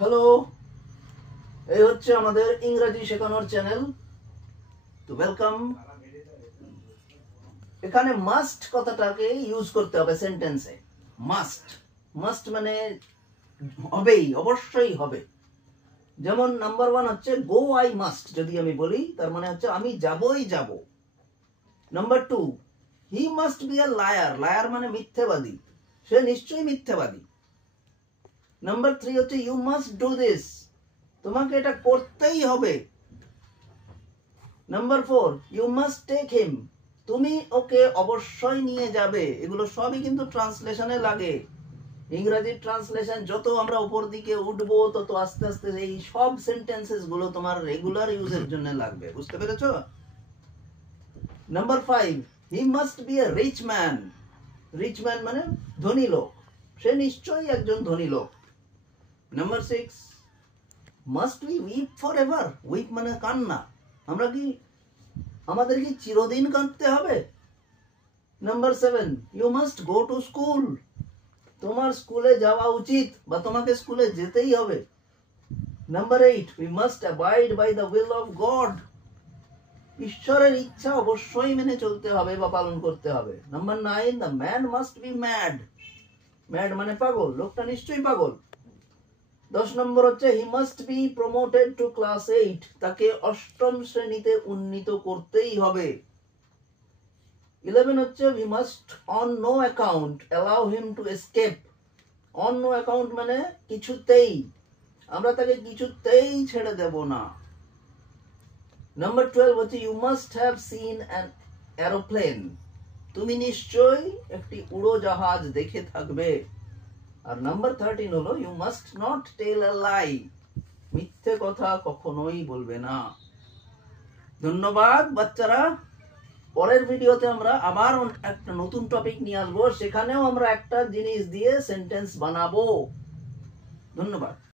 Hello, এই হচ্ছে আমাদের ইংরেজি শেখানোর চ্যানেল। তো ওয়েলকাম। এখানে মাস্ট কথাটাকে ইউজ করতে হবে সেন্টেন্সে। মাস্ট মাস্ট মানে হবেই, অবশ্যই হবে। যেমন নাম্বার 1 হচ্ছে গো আই মাস্ট, যদি আমি বলি তার মানে হচ্ছে আমি যাবই যাব। Number 2, he must be a liar. Liar মানে মিথ্যাবাদী, সে নিশ্চয়ই মিথ্যাবাদী। নাম্বার 3 হচ্ছে ইউ মাস্ট ডু দিস, তোমাকে এটা করতেই হবে। Number 4, you must take him, তুমি ওকে অবশ্যই নিয়ে যাবে। এগুলো সবই কিন্তু ট্রান্সলেশনে লাগে। ইংরেজি ট্রান্সলেশন যত আমরা উপর দিকে উঠবো তত আস্তে আস্তে এই সব সেন্টেন্সেস গুলো তোমার রেগুলার ইউজের জন্য লাগবে। বুঝতে পেরেছো? Number 5, he must be a rich man. Rich man মানে ধনী লোক, সে নিশ্চয়ই একজন ধনী লোক। Number 6, must we weep for ever. Weep মানে কান্না, আমাদের কি চিরদিন কাঁদতে হবে? Number 7, you must go to school, তোমার স্কুলে যাওয়া উচিত বা তোমাকে স্কুলে যেতেই হবে। Number 8, we must abide by the will of God, ঈশ্বরের ইচ্ছা অবশ্যই মেনে চলতে হবে বা পালন করতে হবে। Number 9, the man must be mad. Mad মানে পাগল, লোকটা নিশ্চয়ই পাগল। 10 নম্বর হচ্ছে হি must B promoted two class 8, তাকে 8ম শ্রেণীতে উন্নীত করতেই হবে। 11 হচ্ছে we must on no account allow him to escape. on no account মানে কিছুতেই, আমরা তাকে কিছুতেই ছেড়ে দেব না। নাম্বার 12 হচ্ছে you must have seen an aeroplane, তুমি নিশ্চয়ই একটি উড়োজাহাজ দেখে থাকবে। আর নাম্বার 13 হলো you must not tell a lie, মিথ্যে কথা কখনোই বলবে না। ধন্যবাদ বাচ্চারা। পরের ভিডিওতে আমরা আবার একটা নতুন টপিক নিয়ে আসবো, সেখানেও আমরা একটা জিনিস দিয়ে সেন্টেন্স বানাবো। ধন্যবাদ।